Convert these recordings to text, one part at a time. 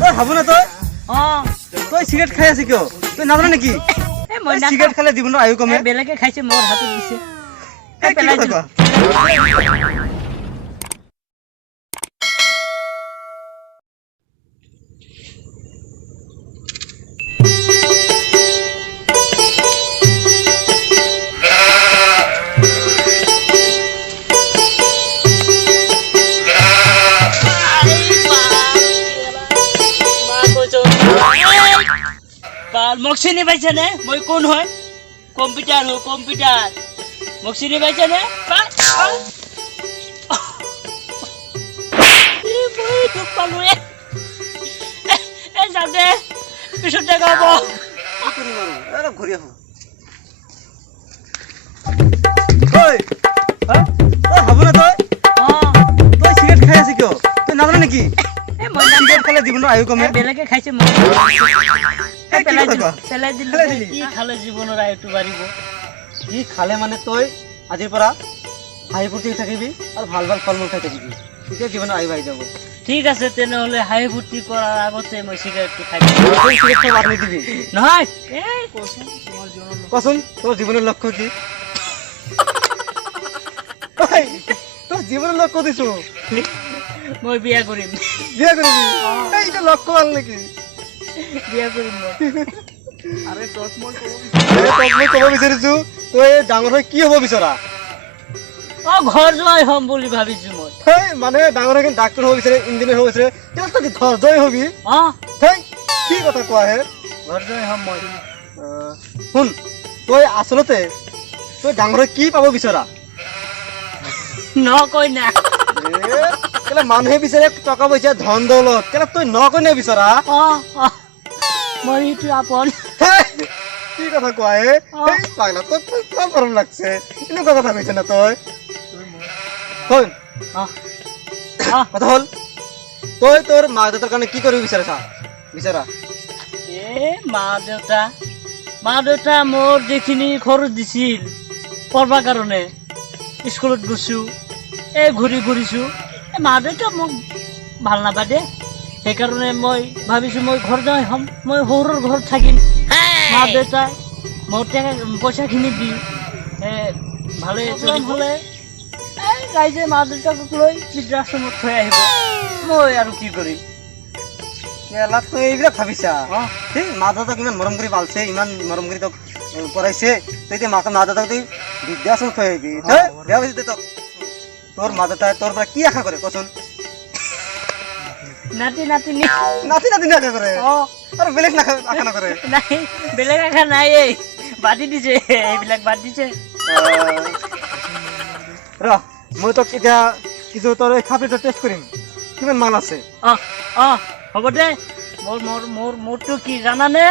তই ভাবো না তই তই সিগাৰেট খাই আছে কিয় তই নাজানা নেকি সিগাৰেট খালে জীৱনৰ আয়ু কমে বেলেগে খাইছে মোৰ হাতত দিছে মোক চিনি পাইছে নে মই কোন হয় কম্পিউটাৰ হো কম্পিউটাৰ মোক চিনি পাইছে নে মই দুখ পালো যাতে পিছতে গাব ঘূৰি আহো তই ভাবো না তই তই সিগাৰেট খাই আছে কিয় তই নাজানা নেকি সিগাৰেট খালে জীৱনৰ আয়ু কমে বেলেগে খাইছে মই পেলাই দিলো কি খালে জীৱনৰ আয়ুটো বাঢ়িব কি খালে মানে তই আজিৰ পৰা হাঁহি ফূৰ্তি থাকিবি আৰু ভাল ভাল ফল মূল খাই থাকিবি তেতিয়া জীৱনৰ আয়ু বাঢ়ি যাব ঠিক আছে তেনেহ'লে হাঁহি ফূৰ্তি কৰাৰ আগতে মই চিগাৰেটটো খাই দিবি নহয় কচোন তোৰ জীৱনৰ লক্ষ্য কি তোৰ জীৱনৰ লক্ষ্য দিছো মই বিয়া কৰিম বিয়া কৰিবি এইটো লক্ষ্য ভাল নেকি বিয়া কৰিম মই ক'ব বিচাৰিছো তই ডাঙৰ হৈ কি হ'ব বিচৰা ঘৰ যোৱাই হ'ম বুলি ভাবিছো মই মানে ডাঙৰ হৈ ডাক্তৰ হ'ব বিচাৰে ইঞ্জিনিয়াৰ হ'ব বিচাৰে তই কি ঘৰ যোৱাই হবি কি কথা কোৱা হে ঘৰ যোৱাই হ'ম মই শুন তই আচলতে তই ডাঙৰ হৈ কি পাব বিচৰা নকয় না কেলে মানুহে বিচাৰে টকা পইচা ধন দৌলত কেলে তই নকয় নে বিচৰা মই এইটো আপন কি কথা কোৱা হে পাগলা তই কম গৰম লাগছে এনেকুৱা কথা কৈছে না তই কথা হ'ল তই তোৰ মা দেউতাৰ কাৰণে কি কৰিব বিচাৰা মা দেউতা মোৰ যিখিনি খৰচ দিছিল পঢ়বাৰ কাৰণে স্কুলত গৈছো ঘূৰি ঘূৰিছো মা দেউতা মোক ভাল নাপায় দে সেইকাৰণে মই ভাবিছো মই ঘৰ যাই হ'ম মই সৰুৰ ঘৰত থাকিম মা দেউতাই মোৰ পইচাখিনি দি ভালে চলিম হ'লে ৰাইজে মা দেউতাক লৈ বৃদ্ধাশ্ৰমত থৈ আহিব মই আৰু কি কৰিম তই এইবিলাক ভাবিছা মা দেউতাক ইমান মৰম কৰি পালছে ইমান মৰম কৰি তোক পঢ়াইছে তই এতিয়া মা দেউতাক তই বৃদ্ধাশ্ৰমত থৈ আহিবি বেয়া পাইছে তোক তোৰ মা দেউতাই তোৰ পৰা কি আশা কৰে কচোন নাতি আশা কৰে আৰু বেলেগ আশা নকৰে নাই বেলেগ আশা নাই বাদ দিছে এইবিলাক বাদ দিছে মই তোক এতিয়া কিছু তোৰ খাপৰিটো টেষ্ট কৰিম কিমান মাল আছে হ'ব দে মোৰটো কি জানানে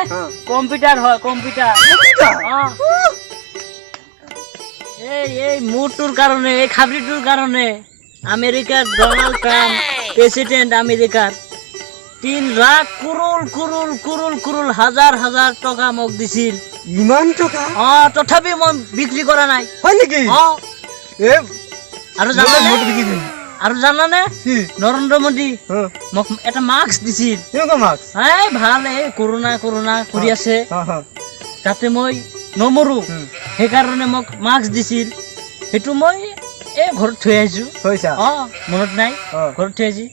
কম্পিউটাৰ হয় কম্পিউটাৰ এই মোৰটোৰ কাৰণে এই খাবৰিটোৰ কাৰণে আমেৰিকাৰ ডনাল্ড ট্ৰাম্প প্ৰেসিডেন্ট আমেৰিকাৰ 3 লাখ কুৰুল হাজাৰ টাকা মোক দিছিল ইমান টাকা তথাপি মই বিক্ৰি কৰা নাই হয় নেকি আৰু জানানে নৰেন্দ্ৰ মোদী মোক এটা মাস্ক দিছিল ভাল কৰোনা কৰি আছে যাতে মই নমৰো সেইকাৰণে মোক মাস্ক দিছিল সেইটো মই ঘৰত থৈ আহিছো মনত নাই ঘৰত থৈ আহিছো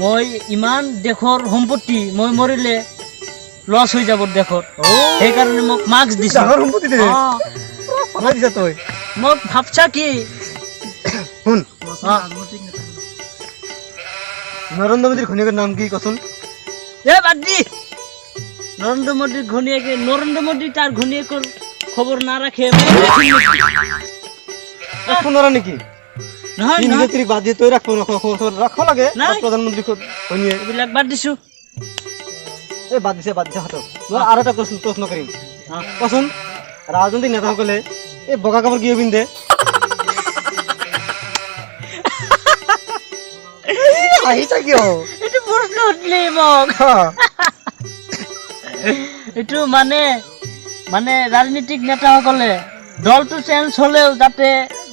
মই ইমান দেশৰ সম্পত্তি মই মৰিলে লছ হৈ যাব দেশত সেইকাৰণে মোক মাস্ক দিছে মোক ভাবছা কি শুন নৰেন্দ্ৰ মোদীৰ ঘনীয়েকৰ নাম কি কচোন বাদ দি নৰেন্দ্ৰ মোদীৰ ঘনীয়েকে নৰেন্দ্ৰ মোদী তাৰ ঘনীয়েকৰ খবৰ নাৰাখে নেকি বাদ দিয়ে তই ৰাখব লাগে প্ৰধানমন্ত্ৰী এইবিলাক বাদ দিছো বাদ দিছে হাতত মই আৰু এটা প্ৰশ্ন কৰিম কচোন ৰাজনৈতিক নেতাসকলে এই বগা কাপোৰ কিয় পিন্ধে এইটো মানে ৰাজনীতিক নেতাসকলে দলটো চেঞ্জ হলেও যাতে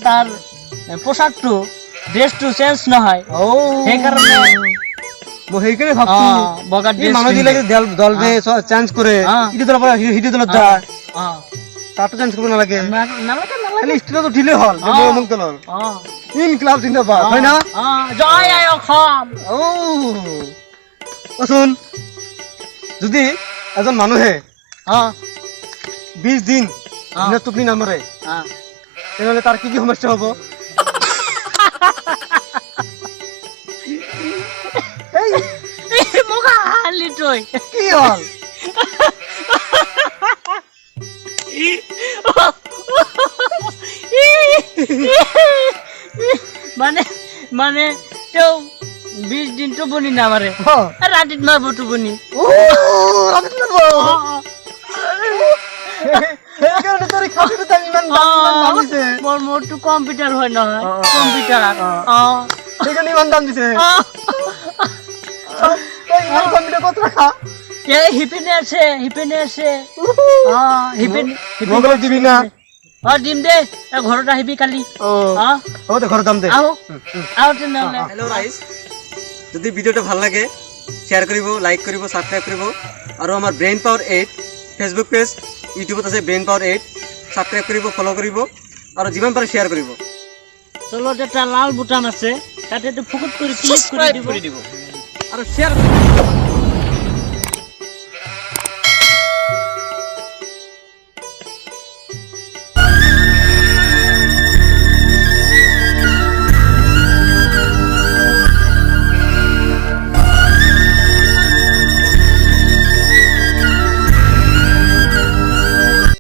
তাৰ পোশাকটো ড্ৰেছটো চেঞ্জ নহয় সেইকাৰণে মই সেইকাৰণে ভাবছো বগা এই ড্ৰেছ মানুহবিলাকে দল যে চেঞ্জ কৰে ইটো দলৰ পৰা সিটো দলত যায় তাতো চেঞ্জ কৰিব নালাগে নালাগে খালি ষ্টেজত উঠিলেই হ'ল যে মই অমুক দলৰ ইনকিলাব জিন্দাবাদ হয় না জয় আই অসম ও কচোন যদি এজন মানুহে 20 দিন দিনত টোপনি নামাৰে তেনেহ'লে তাৰ কি কি সমস্যা হ'ব মোক হালি তই কি হ'ল মানে মানে তেওঁ 20 দিন টোপনি নামাৰে ৰাতিত মাৰিব টোপনি সেইকাৰণে তোৰ খাবি দাম ইমান দাম দিছে মোৰ মোৰটো কম্পিউটাৰ হয় নহয় কম্পিউটাৰ সেইকাৰণে ইমান দাম দিছে তই ইমান কম্পিউটাৰ ক'ত ৰাখা এই হিপিনে আছে মোবাইলত দিবি না দিম দে ঘৰত আহিবি কালি হ'ব দে ঘৰত যাম দে আহ তেনেহ'লে হেল্ল' ৰাইজ যদি ভিডিঅ'টো ভাল লাগে শ্বেয়াৰ কৰিব লাইক কৰিব ছাবস্ক্ৰাইব কৰিব আৰু আমাৰ ব্ৰেইন পাৱাৰ 8 ফেচবুক পেজ ইউটিউবত আছে ব্ৰেইন পাৱাৰ 8 ছাবস্ক্ৰাইব কৰিব ফ'ল' কৰিব আৰু যিমান পাৰে শ্বেয়াৰ কৰিব তলত এটা লাল বুটাম আছে তাতে ফুকুট কৰি ক্লিক কৰি দিব আৰু শ্বেয়াৰ কৰিব